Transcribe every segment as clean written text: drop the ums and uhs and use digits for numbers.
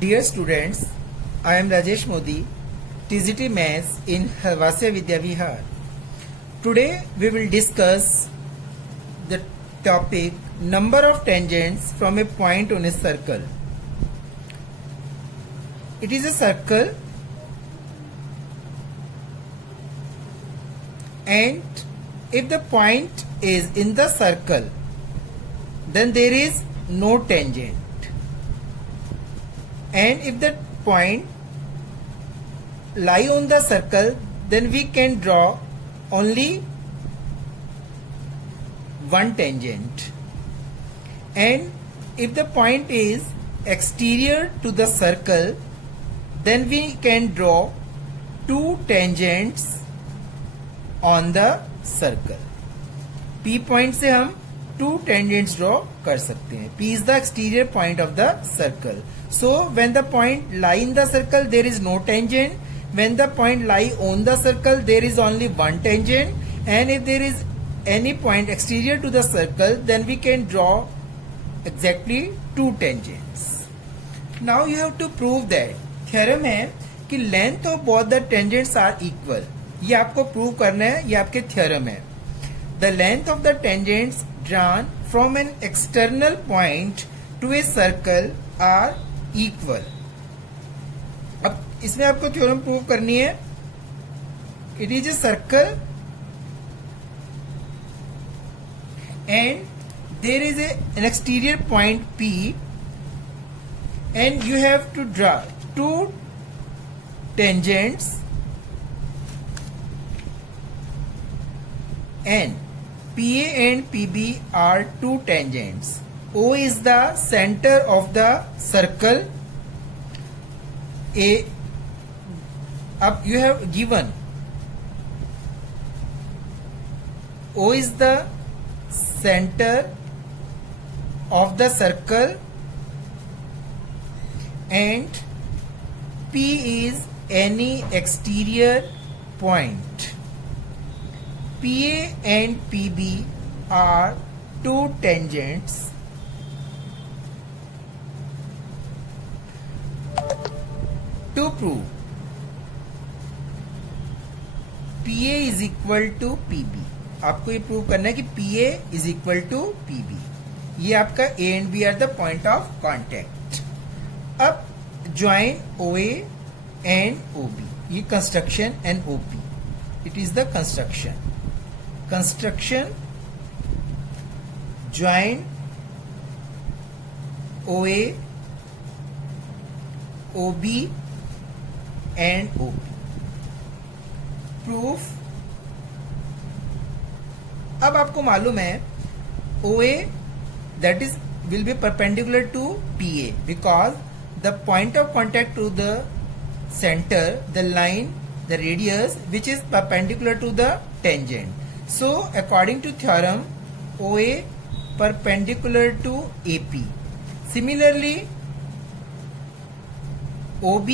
Dear students, I am Rajesh Modi, TGT Maths in Vasya Vidya Vihar. Today we will discuss the topic number of tangents from a point on a circle. It is a circle and if the point is in the circle, then there is no tangent. And if the point lie on the circle, then we can draw only one tangent. And if the point is exterior to the circle, then we can draw two tangents on the circle. P point से हम two tangents draw कर सकते हैं. P is the exterior point of the circle. So when the point lie in the circle, there is no tangent. When the point lie on the circle, there is only one tangent. And if there is any point exterior to the circle, then we can draw exactly two tangents. Now you have to prove that. Theorem है कि length of both the tangents are equal. ये आपको prove करना है, ये आपके theorem है. The length of the tangents drawn from an external point to a circle are equal. अब इसमें आपको थ्योरम प्रूव करनी है. It is a circle and there is an exterior point P and you have to draw two tangents and PA and PB are two tangents. O is the center of the circle. Up you have given O is the center of the circle and P is any exterior point. PA and PB are two tangents to prove PA is equal to PB. आपको ये prove करना है कि PA is equal to PB. ये आपका A and B are the point of contact. अब join OA and OB. ये construction and OP. It is the construction. Construction join OA, OB and OP. Proof. अब आपको मालूम है OA that is will be perpendicular to PA because the point of contact to the center, the line, the radius which is perpendicular to the tangent. So according to theorem, OA perpendicular to AP. Similarly, OB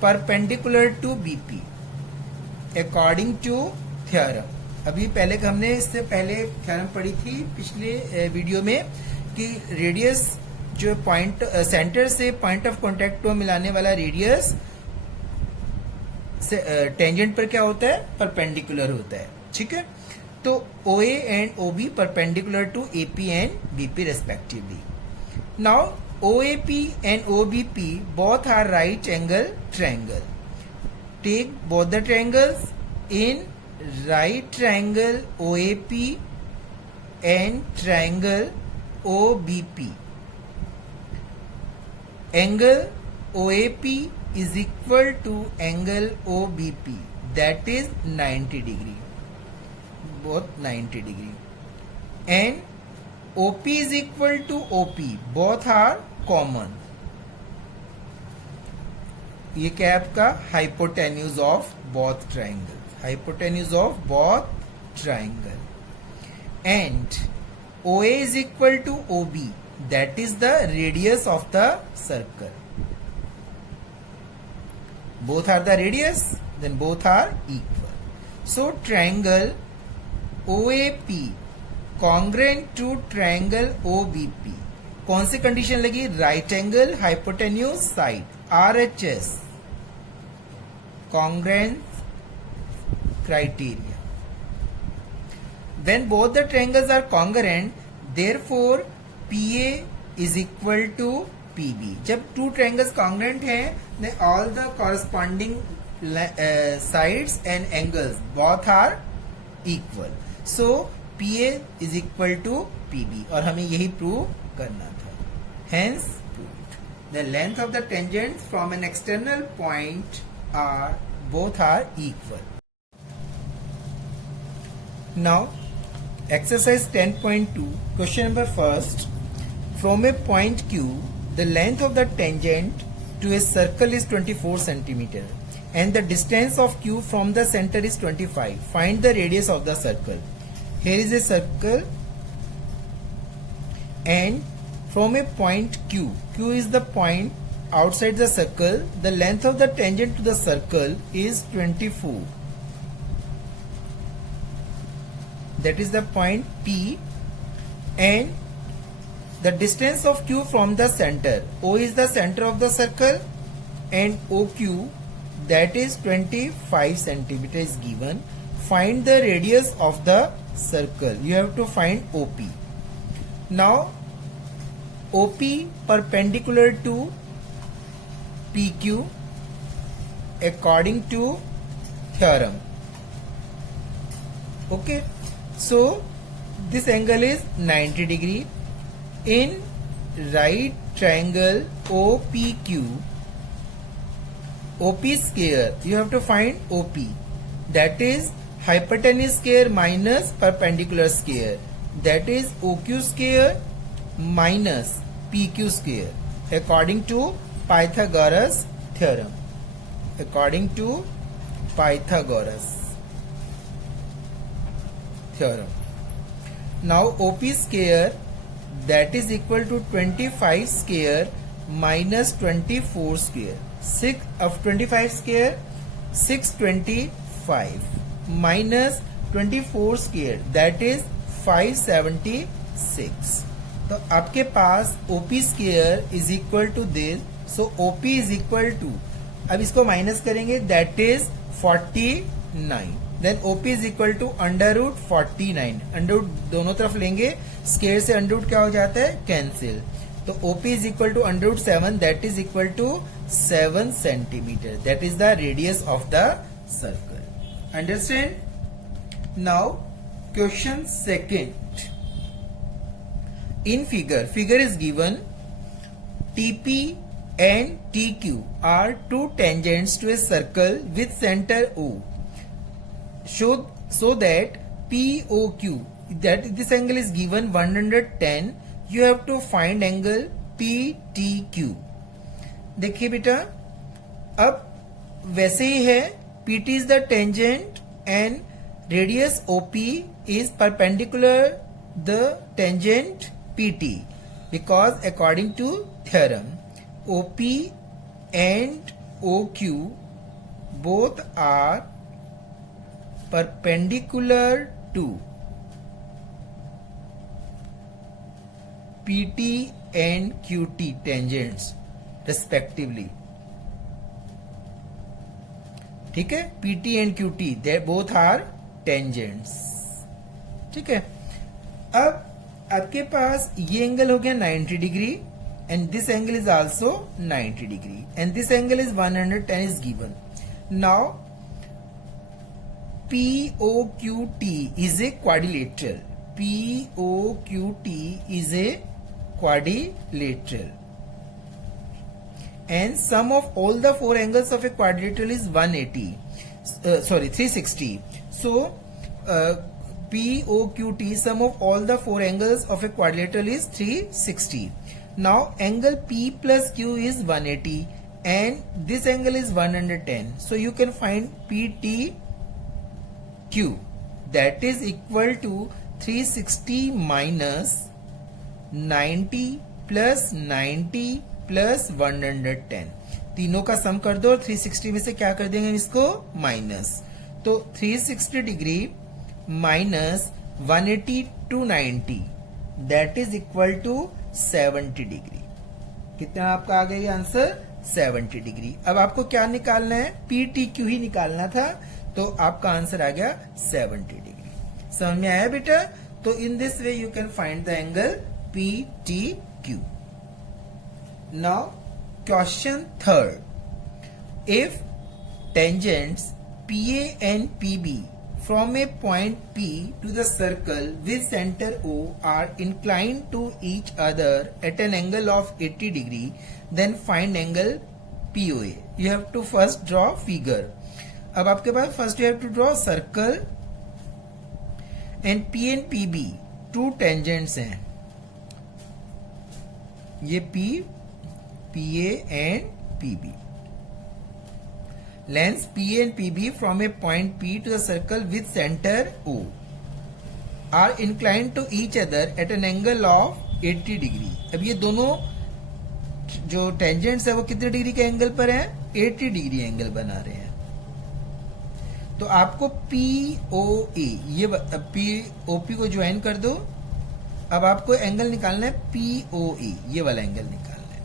perpendicular to BP. According to theorem. अभी पहले हमने इससे पहले theorem पढ़ी थी पिछले video में कि रेडियस जो पॉइंट सेंटर से पॉइंट ऑफ कांटेक्ट को मिलाने वाला रेडियस टेंजेंट पर क्या होता है, परपेंडिकुलर होता है. ठीक है, तो OA and OB perpendicular to AP and BP respectively. Now OAP and OBP both are right angle triangle. Take both the triangles in right triangle OAP and triangle OBP. Angle OAP is equal to angle OBP, that is 90 degree. Both 90 degree. And OP is equal to OP, both are common. ये क्या है आपका hypotenuse of both triangles. Hypotenuse of both triangle. And OA is equal to OB, that is the radius of the circle. Both are the radius, then both are equal. So triangle OAP congruent to triangle OBP कौन सी condition लगी? Right angle hypotenuse side, RHS, congruence criteria. When both the triangles are congruent, therefore PA is equal to PB. जब two triangles congruent हैं, then all the corresponding sides and angles both are equal. So PA is equal to PB. और हमें यही prove करना था. Hence proved. The length of the tangents from an external point are both are equal. Now exercise 10.2, question number first. From a point Q, the length of the tangent to a circle is 24 centimeter and the distance of Q from the center is 25. Find the radius of the circle. Here is a circle and from a point Q, Q is the point outside the circle, the length of the tangent to the circle is 24. That is the point P, and the distance of Q from the center. O is the center of the circle and OQ, that is 25 centimeter is given. Find the radius of the circle. You have to find OP. Now OP perpendicular to PQ according to theorem. Okay, so this angle is 90 degree. In right triangle OPQ, OP square, you have to find OP, that is hypotenuse square minus perpendicular square, that is OQ square minus PQ square according to Pythagoras theorem. According to Pythagoras theorem. Now OP square, that is equal to 25 square minus 24 square. 6 of 25 square 625 minus 24 square, that is 576. तो आपके पास OP square is equal to this. So OP is equal to, अब इसको minus करेंगे, that is 49. Then OP is equal to under root 49. Under root दोनों तरफ लेंगे, square से under root क्या हो जाता है? कैंसिल. तो OP is equal to under root 7, that is equal to 7 centimeter. That is the radius of the circle. Understand? Now question second. In figure is given TP and TQ are two tangents to a circle with center O. So that POQ, that this angle is given 110, you have to find angle PTQ. देखिए बेटा, अब वैसे ही है, PT is the tangent and radius OP is perpendicular the tangent PT, because according to theorem OP and OQ both are perpendicular to PT and QT tangents respectively. ठीक है, PT and QT they both are tangents. ठीक है, अब आपके पास ये angle हो गया 90 degree and this angle is also 90 degree and this angle is 110 is given. Now POQT is a quadrilateral. POQT is a quadrilateral and sum of all the four angles of a quadrilateral is 360. So POQT, sum of all the four angles of a quadrilateral is 360. Now angle P plus Q is 180 and this angle is 110. So you can find PTQ, that is equal to 360 minus 90 plus 90 plus 110. तीनों का सम कर दो और 360 में से क्या कर देंगे इसको? माइनस. तो 360 degree minus 180 to 90, that is equal to 70 degree. कितना आपका आ गया ये आंसर? 70 डिग्री। अब आपको क्या निकालना है? PTQ ही निकालना था, तो आपका आंसर आ गया 70 डिग्री। समझ में आया बेटा? तो इन this way you can find the angle PTQ। Now question third, if tangents PA and PB from a point P to the circle with center O are inclined to each other at an angle of 80 degree, then find angle POA. You have to first draw figure. अब आपके पास first you have to draw circle and P and PB two tangents हैं, ये P, PA and PB. Lengths PA and PB from a point P to the circle with center O are inclined to each other at an angle of 80 degree. अब ये दोनों जो tangents है वो कितने degree के एंगल पर हैं? 80 डिग्री एंगल बना रहे हैं। तो आपको POA, ये POP को ज्वाइन कर दो। अब आपको एंगल निकालना है POA, ये वाला एंगल निकालना है।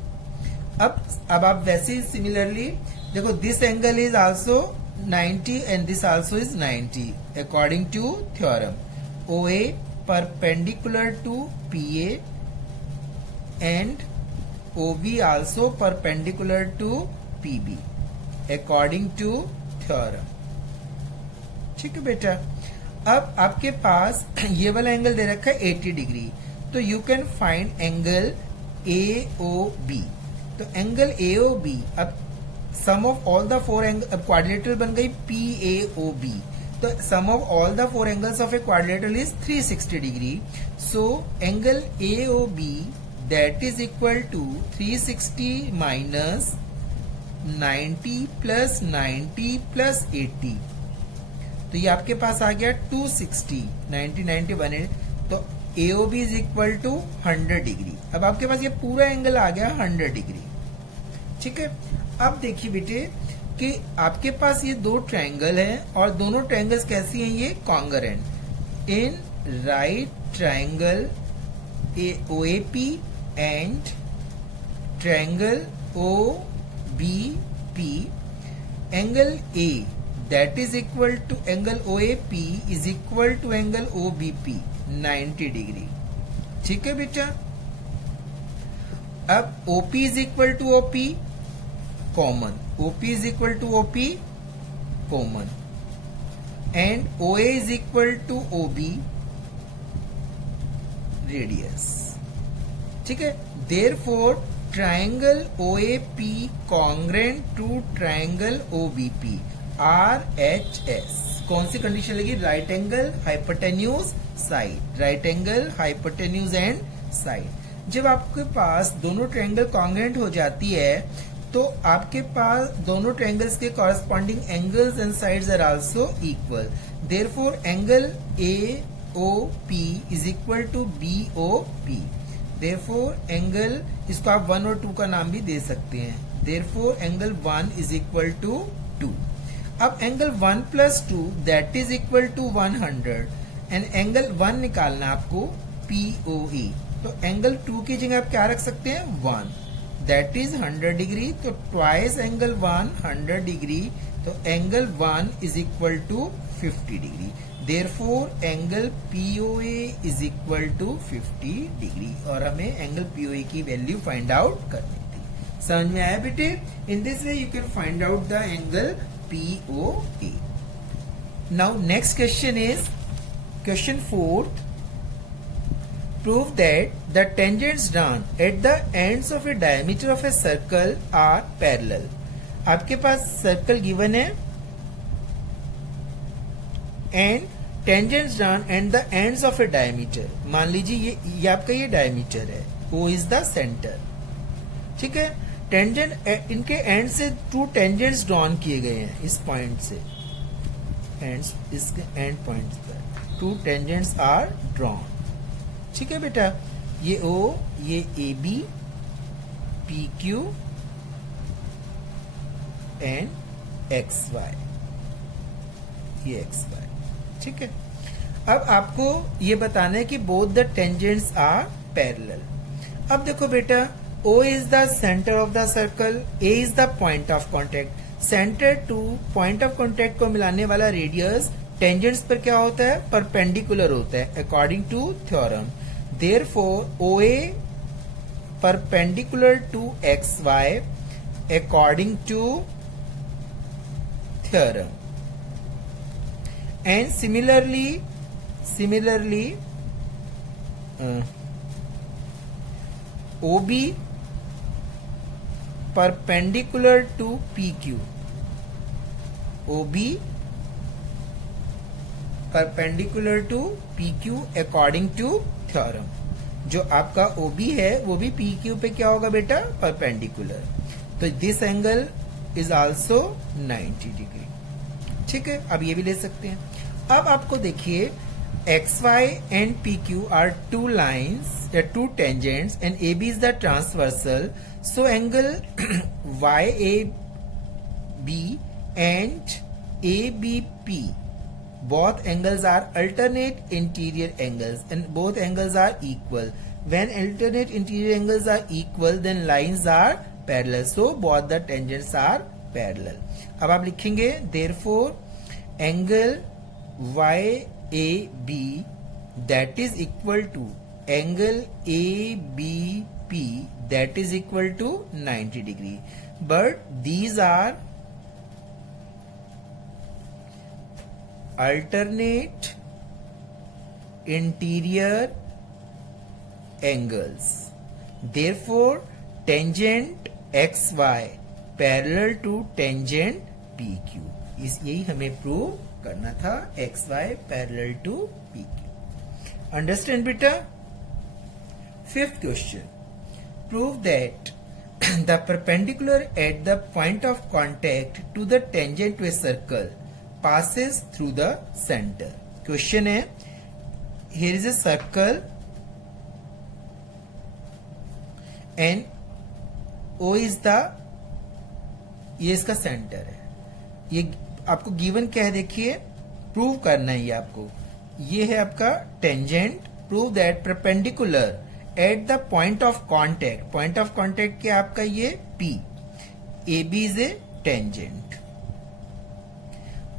अब आप वैसे ही सिमिलरली देखो, this angle is also 90 and this also is 90 according to theorem. OA perpendicular to PA and OB also perpendicular to PB according to theorem. ठीक है बेटा? अब आपके पास ये वाला एंगल दे रखा है 80 डिग्री, तो you can find angle AOB। तो एंगल AOB, अब sum of all the four angle, अब क्वाड्रिलेटरल बन गई PAOB, तो sum of all the four angles of a quadrilateral is 360 degree. So angle AOB that is equal to 360 minus 90 plus 90 plus 80, तो ये आपके पास आ गया 260, 90 90 180, तो AOB is equal to 100 degree. अब आपके पास ये पूरा एंगल आ गया 100 डिग्री। ठीक है? अब देखिए बेटे कि आपके पास ये दो ट्रायंगल हैं और दोनों ट्रायंगल्स कैसी हैं? ये congruent. In right triangle OAP and triangle OBP, angle A that is equal to angle OAP is equal to angle OBP 90 degree. ठीक है बेटा? अब OP is equal to OP common, OP is equal to OP common and OA is equal to OB radius. ठीक है? therefore triangle OAP congruent to triangle OBP RHS। कौन सी condition लगी? Right angle hypotenuse side, right angle hypotenuse and side. जब आपके पास दोनों triangle congruent हो जाती है तो आपके पास दोनों ट्रायंगल्स के corresponding angles and sides are also equal. Therefore angle AOP is equal to BOP। Therefore angle, इसको आप 1 और 2 का नाम भी दे सकते हैं। Therefore angle 1 is equal to 2। अब angle 1 plus 2 that is equal to 100 and angle 1 निकालना आपको POA। तो एंगल 2 की जगह आप क्या रख सकते हैं? 1, दैट इज 100 डिग्री। तो ट्वाइस एंगल 1 100 डिग्री, तो angle 1 is equal to 50 degree. Therefore angle POA is equal to 50 degree और हमें एंगल POA की वैल्यू फाइंड आउट करनी थी। समझ में आया बेटे? In this way you can find out the angle POA। Now next question is question 4th. Prove that the tangents drawn at the ends of a diameter of a circle are parallel. आपके पास circle given है and tangents drawn at the ends of a diameter। मान लीजिए ये आपका ये diameter है, O is the center। ठीक है? टेंजेंट, इनके एंड से 2 टेंजेंट्स ड्रॉन किए गए हैं इस पॉइंट से, एंड्स, इसके एंड पॉइंट्स पर 2 टेंजेंट्स आर ड्रॉन। ठीक है बेटा? ये O, ये AB, PQ एंड XY, ये XY। ठीक है? अब आपको ये बताना है कि both the tangents are parallel. अब देखो बेटा, O is the center of the circle, A is the point of contact. Centre two point of contact को मिलाने वाला रेडियस टेंजेंट्स पर क्या होता है? परपेंडिकुलर होता है according to theorem. Therefore OA perpendicular to XY according to theorem. And similarly OB perpendicular to PQ. OB perpendicular to PQ according to theorem. जो आपका OB है वो भी PQ पे क्या होगा बेटा? परपेंडिकुलर. तो this angle is also 90 degree. ठीक है, अब ये भी ले सकते हैं. अब आपको देखिए, XY and PQ are two lines, two tangents, and AB is the transversal. So angle YAB and ABP, both angles are alternate interior angles, and both angles are equal. When alternate interior angles are equal, then lines are parallel. So both the tangents are parallel. अब आप लिखेंगे therefore angle YAB that is equal to angle ABP that is equal to 90 degree. But these are alternate interior angles. Therefore, tangent XY parallel to tangent PQ. इस यही हमें prove करना था, XY parallel to PQ. Understand बेटा? Fifth question. Prove that the perpendicular at the point of contact to the tangent to a circle passes through the center. Question है, here is a circle and O is the, ये इसका centre है. ये आपको given क्या है देखिए, prove करना है ये आपको. ये है आपका tangent. Prove that perpendicular at the point of contact. Point of contact क्या आपका? ये P. AB is a tangent.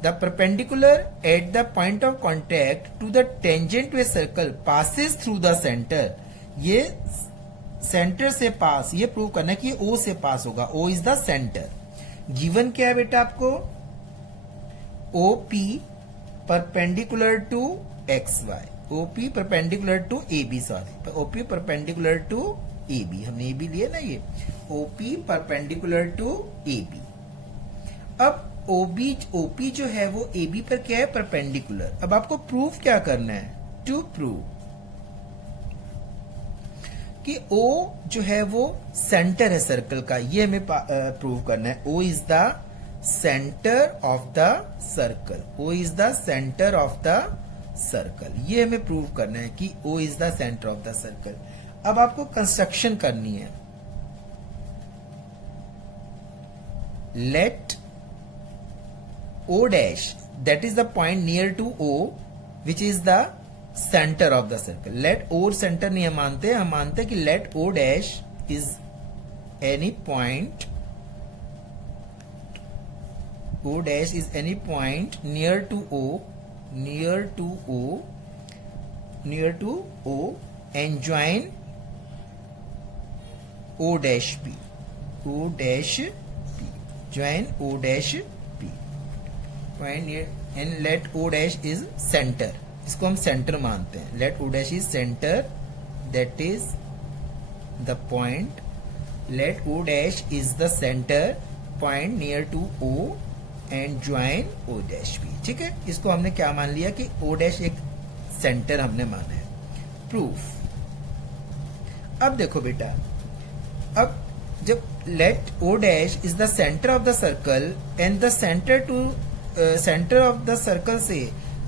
The perpendicular at the point of contact to the tangent to a circle passes through the centre. ये centre से pass, ये prove करना है कि O से पास होगा. O is the centre. Given क्या है बेटा आपको? OP perpendicular to XY. OP perpendicular to AB. Sorry, OP perpendicular to AB. हमने AB लिया ना, ये OP परपेंडिकुलर टू AB. अब OP जो है वो AB पर क्या है? परपेंडिकुलर. अब आपको प्रूफ क्या करना है? टू प्रूव कि O जो है वो सेंटर है सर्कल का. ये हमें प्रूव करना है. O is the centre of the circle. O is the centre of the circle. ये हमें प्रूव करना है कि O is the centre of the circle. अब आपको कंस्ट्रक्शन करनी है. Let O dash, that is the point near to O which is the centre of the circle. Let O centre नहीं हम मानते, हम मानते कि let O dash is any point, O dash is any point near to O and join O dash P. Join O dash P. Point near and let O dash is center. इसको हम centre मानते हैं. Let O dash is center, that is the point. Let O dash is the center point near to O and join O dash P. ठीक है, इसको हमने क्या मान लिया कि O dash एक सेंटर हमने माना है. प्रूफ. अब देखो बेटा, अब जब let O dash is the center of the circle and the center of the circle से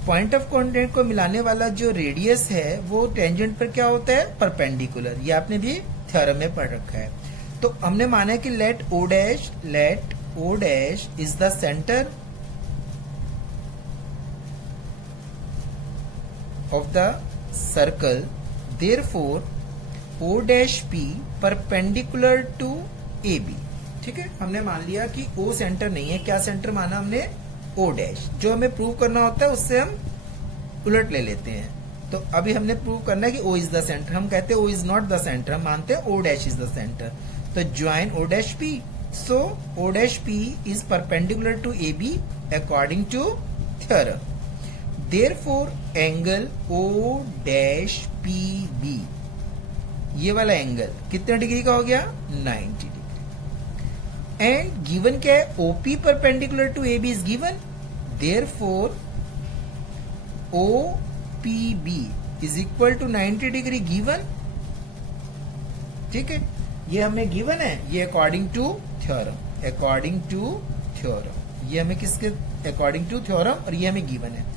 पॉइंट ऑफ कॉन्टेक्ट को मिलाने वाला जो रेडियस है वो टेंजेंट पर क्या होता है? परपेंडिकुलर. ये आपने भी थ्योरम में पढ़ रखा है. तो हमने माना है कि let O dash is the center of the circle. Therefore, O dash P perpendicular to A B. ठीक है, हमने मान लिया कि ओ सेंटर नहीं है, क्या सेंटर माना हमने, ओ डैश। जो हमें प्रूव करना होता है उससे हम उलट ले लेते हैं। तो अभी हमने प्रूव करना है कि ओ इज द सेंटर। हम कहते हैं O is not the centre, हम मानते हैं O dash is the centre. तो join O dash P, so O dash P is perpendicular to A B according to theorem. Therefore angle O dash P B, ये वाला angle कितने degree का हो गया, 90 डिग्री। एंड गिवन क्या है, OP perpendicular to A B is given, therefore O P B is equal to 90 degree given. ठीक है, ये हमें गिवन है, ये according to theorem, according to theorem. ये हमें किसके अकॉर्डिंग टू थ्योरम, और ये हमें गिवन है।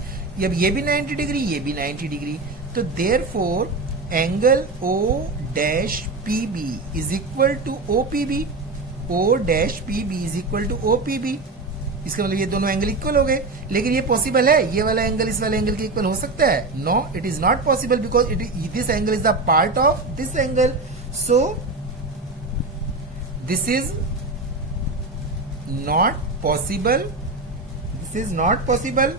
अब ये भी 90 डिग्री, ये भी 90 डिग्री। तो therefore angle O dash P B is equal to O P B, O dash P B is equal to O P B. इसका मतलब ये दोनों एंगल इक्वल हो गए। लेकिन ये पॉसिबल है, ये वाला एंगल इस वाले एंगल के इक्वल हो सकता है? No, it is not possible, because this angle is the part of this angle. So this is not possible, this is not possible.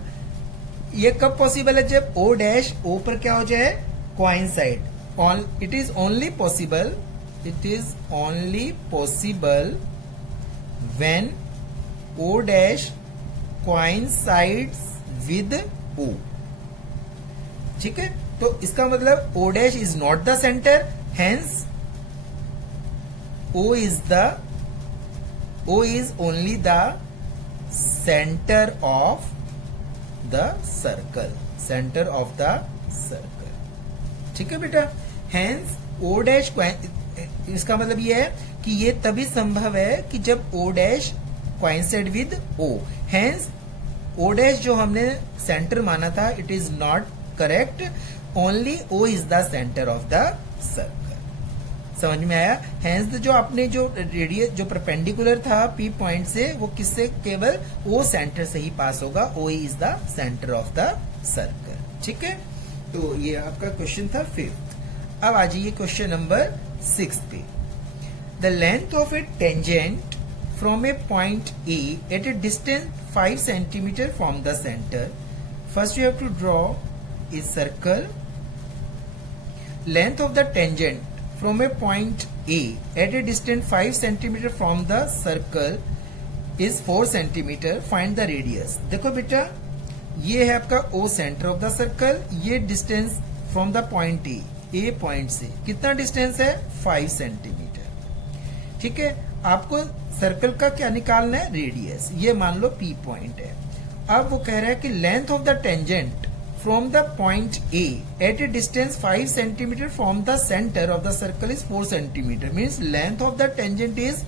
ये कब पॉसिबल है, जब ओ डैश ओ पर क्या हो जाए, coincide. It is only possible, it is only possible when O dash coincides with O। ठीक है, तो इसका मतलब O dash is not the center, hence O is only the center of the circle, center of the circle। ठीक है बेटा, hence O dash, इसका मतलब ये है कि ये तभी संभव है कि जब O dash coincide with O, hence O dash जो हमने सेंटर माना था, it is not correct, only O is the center of the circle। समझ में आया? hence जो आपने जो रेडियस जो परपेंडिकुलर था P पॉइंट से, वो किससे, केवल O सेंटर से ही पास होगा। O is the center of the circle। ठीक है, तो ये आपका क्वेश्चन था 5th। अब आ जाइए क्वेश्चन नंबर 6 पे। The length of A tangent from a point A at a distance 5 centimeter from the center. First you have to draw a circle. Length of the tangent from a point A at a distance 5 centimeter from the circle is 4 centimeter. Find the radius. देखो बेटा, ये है आपका O center of the circle, ये distance from the point A point से कितना distance है, 5 centimeter। ठीक है, आपको सर्कल का क्या निकालना है, रेडियस। ये मान लो P पॉइंट है। अब वो कह रहा है कि length of the tangent from the point A at a distance 5 centimetre from the centre of the circle is 4 centimetre, means length of the tangent is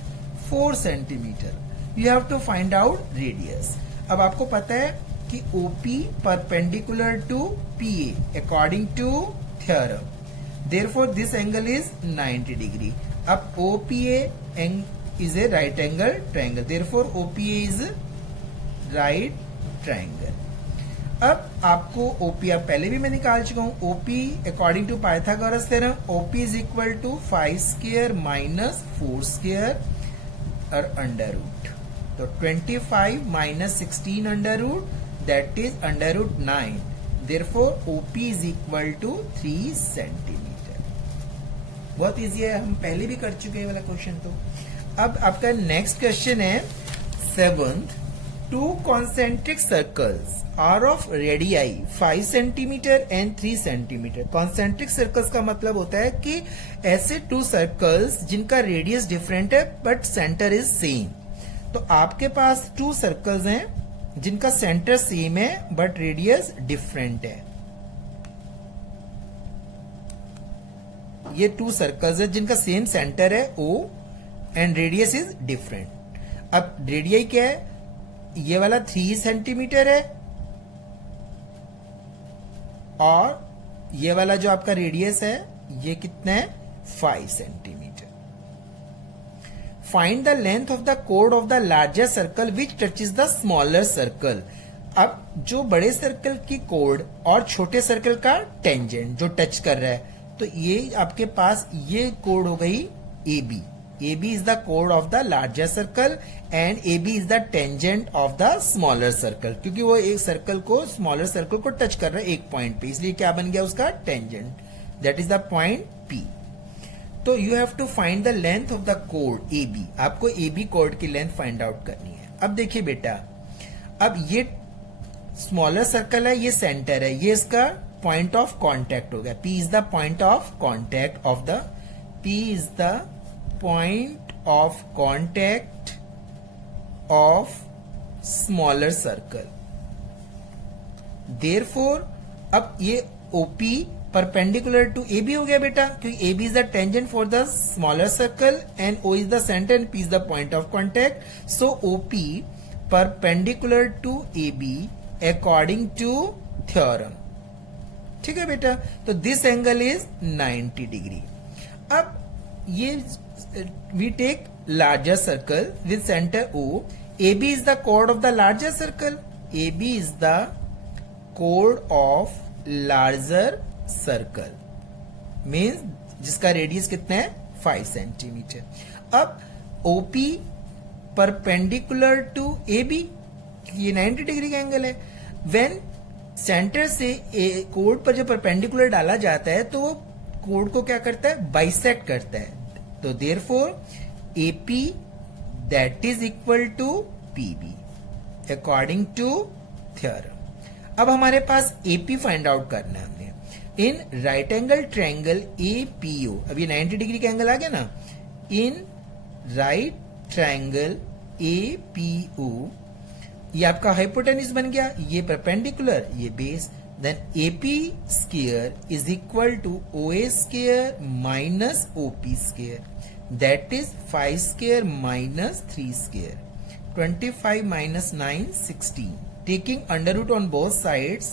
4 centimetre. You have to find out radius. अब आपको पता है कि OP perpendicular to PA according to theorem, therefore this angle is 90 degree. अब OPA is a right angle triangle, therefore OPA is right triangle। अब आपको OP आप पहले भी मैं निकाल चुका हूं। OP according to Pythagoras theorem, OP is equal to 5 square minus 4 square और अंडर रूट। तो 25 minus 16 under root, that is under root 9, therefore OP is equal to 3 centimetre. बहुत इजी है, हम पहले भी कर चुके हैं वाला क्वेश्चन। तो अब आपका नेक्स्ट क्वेश्चन है 7th। Two concentric circles are of radii 5 centimetre and 3 centimetre. Concentric circles का मतलब होता है कि ऐसे 2 सर्कल्स जिनका रेडियस डिफरेंट है बट सेंटर इज सेम। तो आपके पास 2 सर्कल्स हैं जिनका सेंटर सेम है बट रेडियस डिफरेंट है। ये 2 सर्कल्स है जिनका सेम सेंटर है O and radius is different. अब रेडियाई क्या है, ये वाला 3 सेंटीमीटर है और ये वाला जो आपका रेडियस है ये कितना है, 5 centimetre. Find the length of the code of the larger circle which touches the smaller circle. अब जो बड़े सर्कल की कोड और छोटे सर्कल का टेंजेंट जो टच कर रहा है, तो ये आपके पास ये कोड हो गई AB. AB is the chord of the larger circle and AB is the tangent of the smaller circle. क्योंकि वो एक सर्कल को स्मॉलर सर्कल को टच कर रहा है एक पॉइंट पे, इसलिए क्या बन गया उसका tangent. That is the point P. तो you have to find the length of the कोड AB. आपको AB कोड की लेंथ फाइंड आउट करनी है. अब देखिए बेटा, अब ये स्मॉलर सर्कल है, ये सेंटर है, ये इसका पॉइंट ऑफ कॉन्टैक्ट हो गया. P is the point of contact of the P is the point of contact of smaller circle. Therefore अब ये OP perpendicular to AB हो गया बेटा, क्योंकि AB is the tangent for the smaller circle and O is the center and P is the point of contact. So OP perpendicular to AB according to theorem. ठीक है बेटा, तो this angle is 90 degree. अब ये we take larger circle with center O. AB is the chord of the larger circle. AB is the chord of larger circle. Means जिसका radius कितना है 5 centimetre. अब OP perpendicular to AB, ये 90 degree का angle है. When centre से code पर जो परपेंडिकुलर डाला जाता है तो वो कोड को क्या करता है, बाइसेक्ट करता है. तो therefore AP that is equal to PB according to theorem. अब हमारे पास AP फाइंड आउट करना है हमने. In right angle triangle APO, अब ये 90 डिग्री का एंगल आ गया ना. इन राइट ट्रायंगल APO, ये आपका हाइपोटेन्यूज बन गया, ये परपेंडिकुलर, ये base. Then AP square is equal to OA square minus OP square. That is 5 square minus 3 square. 25 minus 9, 16. Taking under root on both sides,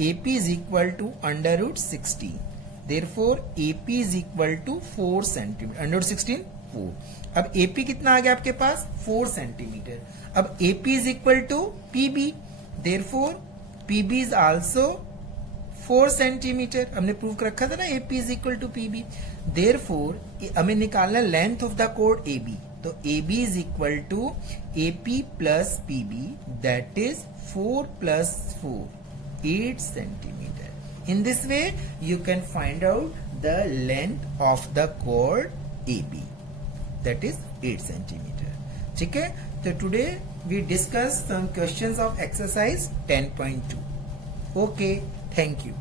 AP is equal to under root 16. Therefore, AP is equal to 4 centimeter. Under root 16, 4. अब AP कितना आ गया आपके पास 4 centimetre. अब AP is equal to PB. Therefore, PB is also 4 centimetre. हमने prove कर रखा था ना AP is equal to PB. Therefore हमें निकालना लेंथ ऑफ द कोड AB. तो AB is equal to AP plus PB, that is 4 plus 4, 8 centimeter. In this way you can find out the length of the chord AB, that is 8 centimeter. ठीक है, तो today we discuss some questions of exercise 10.2. Okay, thank you.